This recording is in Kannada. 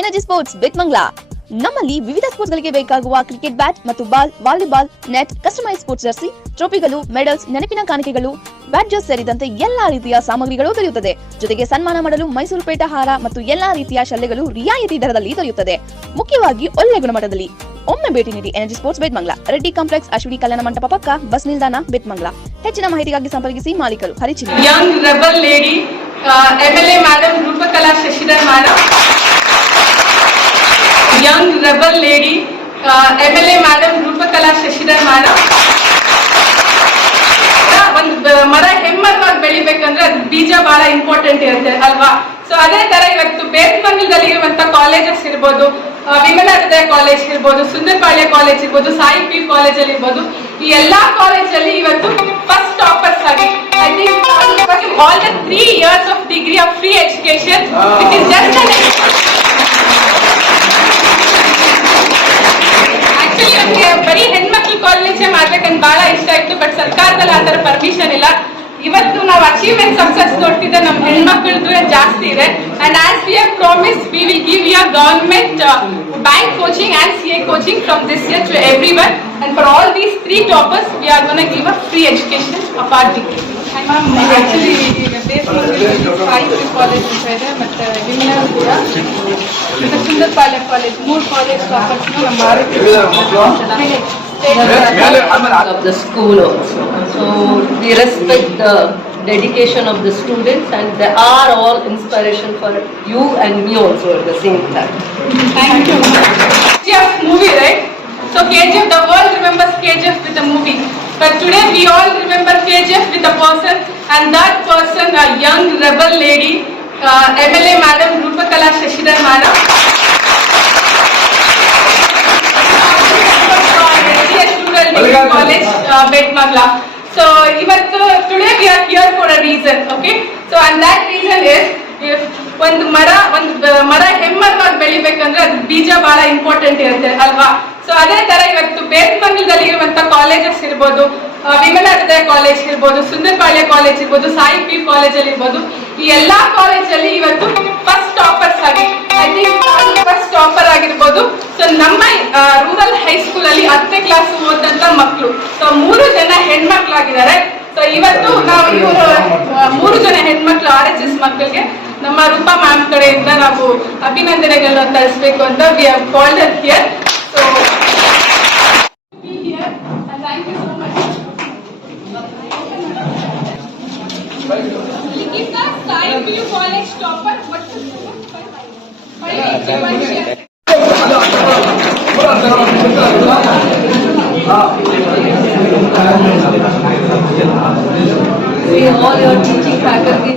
ಎನರ್ಜಿ ಸ್ಪೋರ್ಟ್ಸ್ ಬಿಟ್ಮಂಗ್ಲಾ ನಮ್ಮಲ್ಲಿ ವಿವಿಧ ಸ್ಪೋರ್ಟ್ಸ್ ಗಳಿಗೆ ಬೇಕಾಗುವ ಕ್ರಿಕೆಟ್ ಬ್ಯಾಟ್ ಮತ್ತು ball, volleyball, net, customize sports jersey, ಟ್ರೋಫಿಗಳು, ಮೆಡಲ್ಸ್, ನೆನಪಿನ ಕಾಣಿಕೆಗಳು, ಬ್ಯಾಡ್ಜಸ್ ಸೇರಿದಂತೆ ಎಲ್ಲಾ ರೀತಿಯ ಸಾಮಗ್ರಿಗಳು ದೊರೆಯುತ್ತದೆ. ಜೊತೆಗೆ ಸನ್ಮಾನ ಮಾಡಲು ಮೈಸೂರು ಪೇಟ ಹಾರ ಮತ್ತು ಎಲ್ಲಾ ರೀತಿಯ ಶಲ್ಲೆಗಳು ರಿಯಾಯಿತಿ ದರದಲ್ಲಿ ದೊರೆಯುತ್ತದೆ. ಮುಖ್ಯವಾಗಿ ಒಳ್ಳೆ ಗುಣಮಟ್ಟದಲ್ಲಿ. ಒಮ್ಮೆ ಭೇಟಿ ನೀಡಿ energy sports Betamangala, Reddy complex, Ashwini Kalyana Mantapa ಪಕ್ಕ, ಬಸ್ ನಿಲ್ದಾಣ, ಬಿಟ್ಮಂಗ್ಲಾ. ಹೆಚ್ಚಿನ ಮಾಹಿತಿಗಾಗಿ ಸಂಪರ್ಕಿಸಿ ಮಾಲೀಕರು Harichinna. Young rebel lady MLA madam Roopakala Shashidhar madam. Young rebel lady MLA madam Roopakala Shashidhar madam. ಒಂದು ಮರ ಹೆಮ್ಮರವಾಗಿ ಬೆಳಿಬೇಕಂದ್ರೆ ಅದು ಬೀಜ ಬಹಳ ಇಂಪಾರ್ಟೆಂಟ್ ಇರುತ್ತೆ ಅಲ್ವಾ? ಸೊ ಅದೇ ತರ ಇವತ್ತು ಬೇತ್ಮಂಗಲದಲ್ಲಿ ಇರುವಂತ ಕಾಲೇಜಸ್ ಇರ್ಬೋದು, ವಿಮಲಾ ಹೃದಯ ಕಾಲೇಜ್ ಇರ್ಬೋದು, ಸುಂದರಪಾಳ್ಯ ಕಾಲೇಜ್ ಇರ್ಬೋದು, ಸಾಯಿ ಪಿ ಕಾಲೇಜ್ ಅಲ್ಲಿ ಇರ್ಬೋದು, ಈ ಎಲ್ಲಾ ಕಾಲೇಜ್ ಅಲ್ಲಿ ಇವತ್ತು ಫಸ್ಟ್ ಟಾಪರ್ಸ್ ಆಗಿ I think all the 3 years of degree of free education, which is just an actually ನಮಗೆ ಬರೀ ಹೆಣ್ಮಕ್ಳು ಕಾಲೇಜ್ ಮಾಡ್ಬೇಕಂತ ಬಹಳ ಇಷ್ಟ ಇತ್ತು. ಬಟ್ ಸರ್ಕಾರದಲ್ಲಿ ಆ ತರ ಪರ್ಮಿಷನ್ ಇಲ್ಲ. ಇವತ್ತು ನಾವು ಅಚೀವ್ಮೆಂಟ್ ಸಕ್ಸಸ್ ನೋಡ್ತಿದ್ದೆ ನಮ್ಮ ಹೆಣ್ಮಕ್ಳದ್ದು ಜಾಸ್ತಿ ಇದೆ. And as we have promised we will give you government bank coaching and CA coaching from this year to everyone, and for all these 3 toppers we are going to give a free education of our degree. And ma'am, actually Sai college ಇದೆ, ಮತ್ತೆ ವಿಮಲಾ ಕೂಡ, ಮತ್ತೆ ಸುಂದರಪಾಳ್ಯ ಕಾಲೇಜ್, 3 ಕಾಲೇಜ್ ಟಾಪರ್ಸ್ ನಮ್ಮ of the school also. So we respect the dedication of the students, and they are all inspiration for you and me also at the same time. Thank you. KGF movie, right? So KGF, the world remembers KGF with a movie. But today we all remember KGF with a person, and that person, a young rebel lady, MLA Madam Rupakala Shashidhar Madam. Rural College, Betmagla. So today we are here for a reason, okay? So and that reason is, if ಒಂದು ಮರ ಹೆಮ್ಮರವಾಗಿ ಬೆಳಿಬೇಕಂದ್ರೆ ಅದು ಬೀಜ ಬಹಳ ಇಂಪಾರ್ಟೆಂಟ್ ಇರುತ್ತೆ ಅಲ್ವಾ? ಸೊ ಅದೇ ತರ ಇವತ್ತು ಬೇತ್ಮಂಗಲದಲ್ಲಿ ಇರುವಂತ ಕಾಲೇಜಸ್ ಇರ್ಬೋದು, ವಿಮಲಾ ಹೃದಯ ಕಾಲೇಜ್ ಇರ್ಬೋದು, ಸುಂದರಪಾಳ್ಯ ಕಾಲೇಜ್ ಇರ್ಬೋದು, ಸಾಯಿ ಪಿ ಕಾಲೇಜ್ ಅಲ್ಲಿ ಇರ್ಬೋದು, ಈ ಎಲ್ಲಾ ಕಾಲೇಜ್ ಅಲ್ಲಿ ಇವತ್ತು ಫಸ್ಟ್ ಟಾಪರ್ಸ್ ಆಗಿ ಐ ಥಿಂಕ್ ಫಸ್ಟ್ ಟಾಪರ್ ಆಗಿರ್ಬೋದು. ಸೊ ನಮ್ಮ ರೂರಲ್ ಹೈಸ್ಕೂಲ್ ಅಲ್ಲಿ 10ನೇ ಕ್ಲಾಸ್ ಓದಂತ ಮಕ್ಕಳು, ಸೊ 3 ಜನ ಹೆಣ್ಮಕ್ಳಾಗಿದ್ದಾರೆ. ಸೊ ಇವತ್ತು ನಾವು ಇವರು 3 ಜನ ಹೆಣ್ಮಕ್ಳು RHS ಮಕ್ಕಳಿಗೆ ನಮ್ಮ ರೂಪಾ ಮ್ಯಾಮ್ ಕಡೆಯಿಂದ ನಾವು ಅಭಿನಂದನೆಗಳನ್ನ ತರಿಸಬೇಕು ಅಂತ we have called her here. So here and thank you so much. Likhita Sai P college topper. See all your teaching faculty.